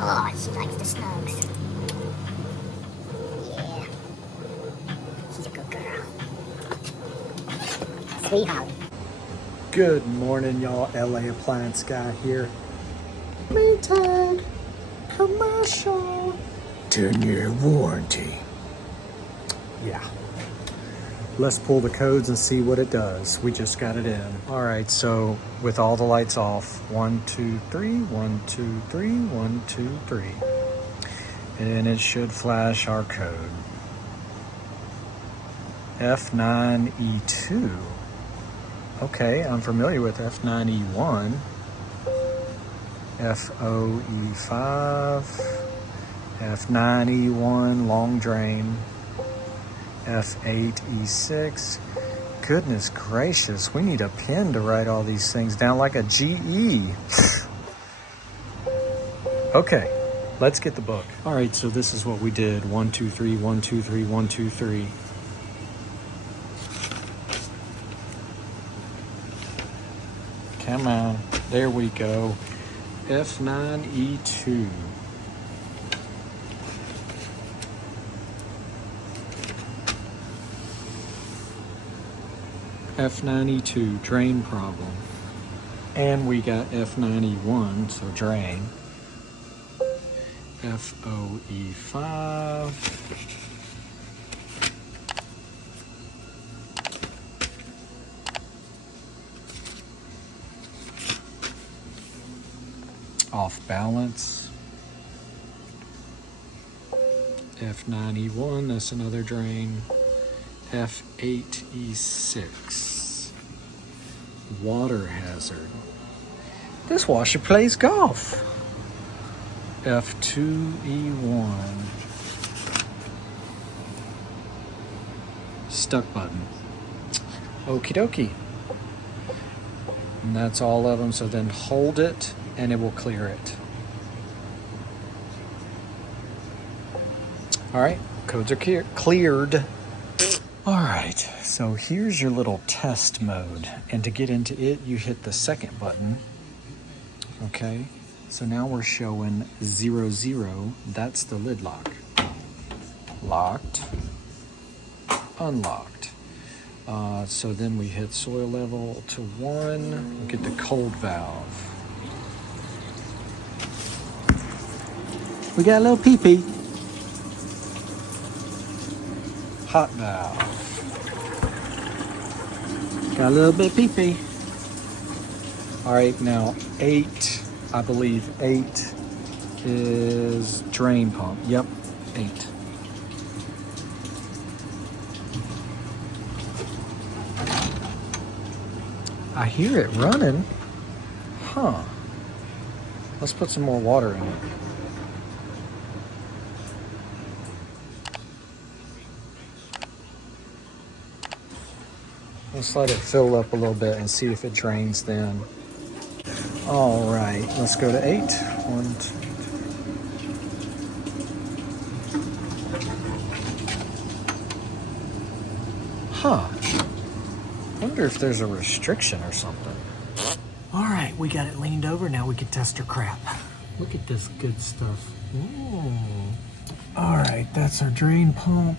Oh, she likes the snugs. Yeah. She's a good girl. Sweetheart. Good morning, y'all. LA Appliance Guy here. Maytag commercial. 10-year warranty. Yeah. Let's pull the codes and see what it does. We just got it in. All right, so with all the lights off, 1, 2, 3, 1, 2, 3, 1, 2, 3. And it should flash our code. F9E2. Okay, I'm familiar with F9E1. F9E5. F9E1 long drain. F9E6. Goodness gracious, we need a pen to write all these things down like a GE. Okay, let's get the book. All right, so this is what we did. 1, 2, 3, 1, 2, 3, 1, 2, 3. Come on, there we go. F9E2. F9E2, drain problem. And we got F9E1, so drain. F9E5. Off balance. F9E1, that's another drain. F9E6, water hazard. This washer plays golf. F9E1, stuck button. Okie dokie. And that's all of them, so then hold it and it will clear it. All right, codes are cleared. All right, so here's your little test mode. And to get into it, you hit the second button. Okay, so now we're showing 0, 0. That's the lid lock. Locked, unlocked. So then we hit soil level to 1, get the cold valve. We got a little pee-pee. Hot valve. Got a little bit pee-pee. All right, now 8, I believe 8 is drain pump. Yep, 8. I hear it running. Huh. Let's put some more water in it. Let's let it fill up a little bit and see if it drains then. All right, let's go to 8. 1, 2. Huh. Wonder if there's a restriction or something. All right, we got it leaned over. Now we can test her crap. Look at this good stuff. Ooh. All right, that's our drain pump.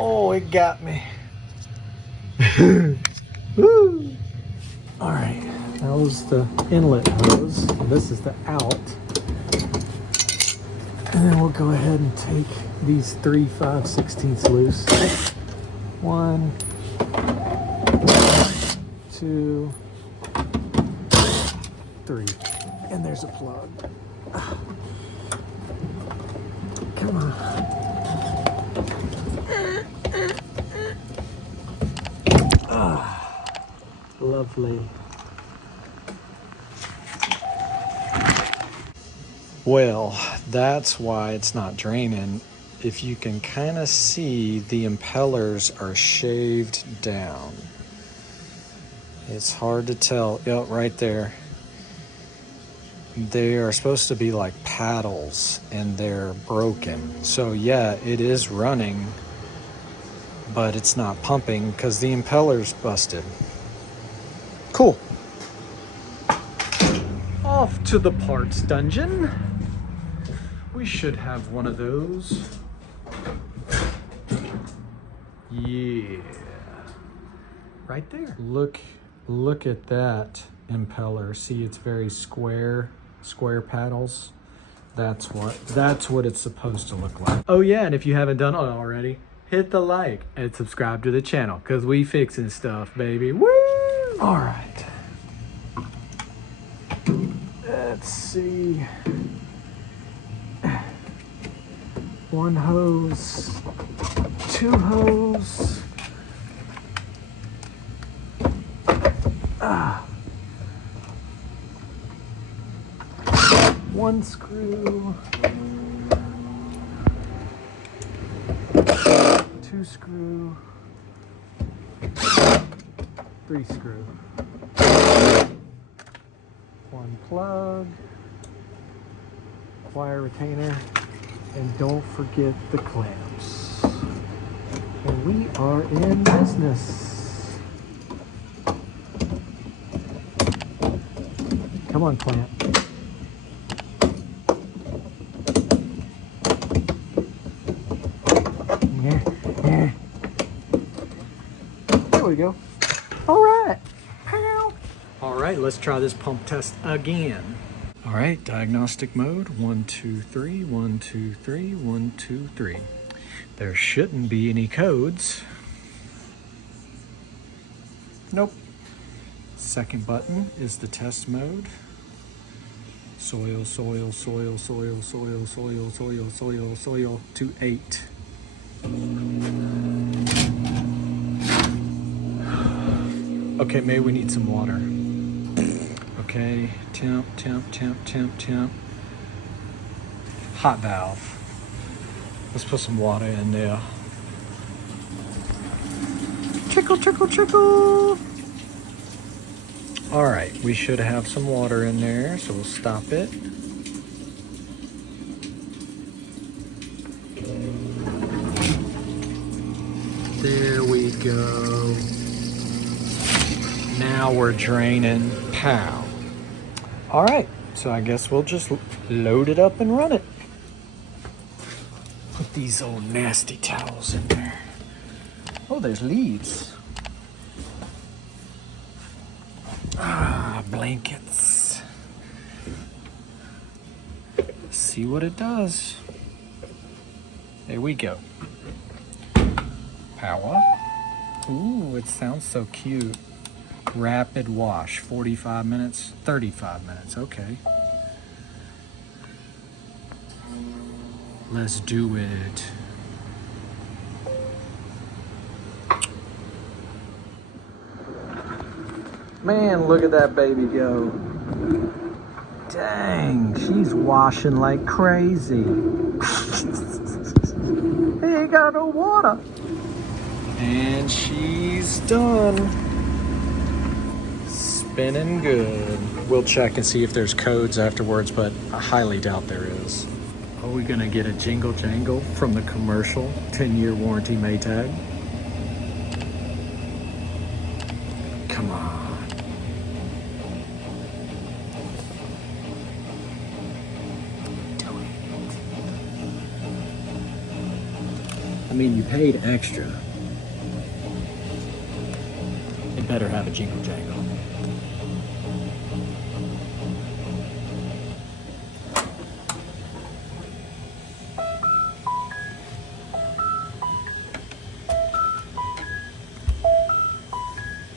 Oh, it got me. Woo. All right, that was the inlet hose. This is the out. And then we'll go ahead and take these 3 5/16 loose. 1, 2, 3. And there's a plug. Come on. Lovely. Well, that's why it's not draining. If you can kind of see, the impellers are shaved down. It's hard to tell. Yep, right there. they are supposed to be like paddles and they're broken. So yeah, it is running, but it's not pumping because the impeller's busted. Cool. Off to the parts dungeon. We should have one of those. Yeah. Right there. Look at that impeller. See, it's very square paddles. That's what it's supposed to look like. Oh yeah, and if you haven't done it already, hit the like and subscribe to the channel because we fixing stuff, baby. Woo! All right. Let's see. One hose, two hose. One screw. Two screw. Three screw. One plug. Wire retainer. And don't forget the clamps. And we are in business. Come on, clamp. Yeah. There we go. All right. All right, let's try this pump test again. All right, diagnostic mode, 1, 2, 3, 1, 2, 3, 1, 2, 3. There shouldn't be any codes. Nope. Second button is the test mode. Soil, soil, soil, soil, soil, soil, soil, soil, soil to 8. Okay, maybe we need some water. Okay, temp. Hot valve. Let's put some water in there. Trickle, trickle, trickle. All right, we should have some water in there, so we'll stop it. There we go. Now we're draining. Pow. All right, so I guess we'll just load it up and run it. Put these old nasty towels in there. Oh, there's leaves. Blankets. See what it does. There we go. Power. Ooh, it sounds so cute. Rapid wash, 45 minutes, 35 minutes, okay. Let's do it. Man, look at that baby go. Dang, she's washing like crazy. He ain't got no water. And she's done. Spinning good. We'll check and see if there's codes afterwards, but I highly doubt there is. Are we gonna get a jingle jangle from the commercial 10-year warranty Maytag? Come on. Do it. I mean, you paid extra. It better have a jingle jangle.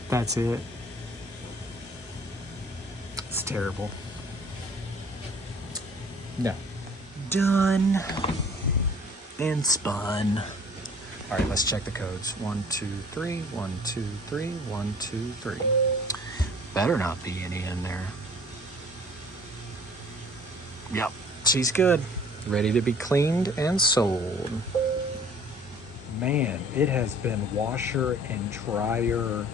That's it. It's terrible. No. Done and spun. All right, let's check the codes. 1, 2, 3, 1, 2, 3, 1, 2, 3. Better not be any in there. Yep, she's good. Ready to be cleaned and sold. Man, it has been washer and dryer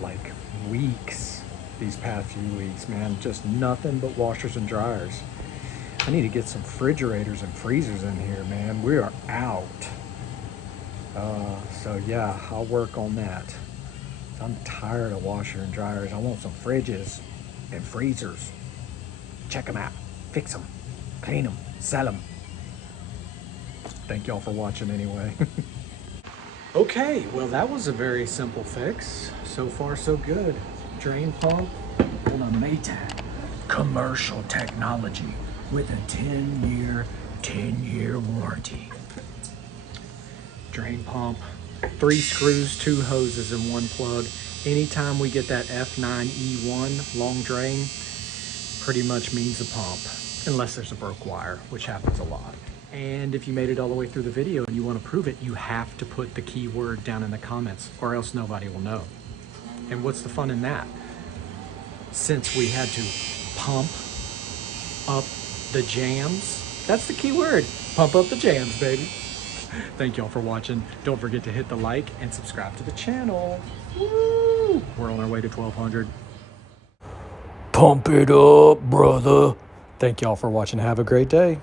like weeks. these past few weeks, man. Just nothing but washers and dryers. I need to get some refrigerators and freezers in here, man. We are out. So yeah, I'll work on that. I'm tired of washer and dryers. I want some fridges and freezers. Check them out, fix them, clean them, sell them. Thank y'all for watching anyway. Okay, well that was a very simple fix. So far so good. Drain pump on a Maytag. Commercial technology with a 10-year warranty. Drain pump, 3 screws, 2 hoses and 1 plug. Anytime we get that F9E1 long drain, pretty much means a pump, unless there's a broke wire, which happens a lot. And if you made it all the way through the video and you want to prove it, you have to put the keyword down in the comments or else nobody will know. And what's the fun in that? Since we had to pump up the jams, that's the keyword. Pump up the jams, baby. Thank y'all for watching. Don't forget to hit the like and subscribe to the channel. Woo! We're on our way to 1,200. Pump it up, brother. Thank y'all for watching. Have a great day.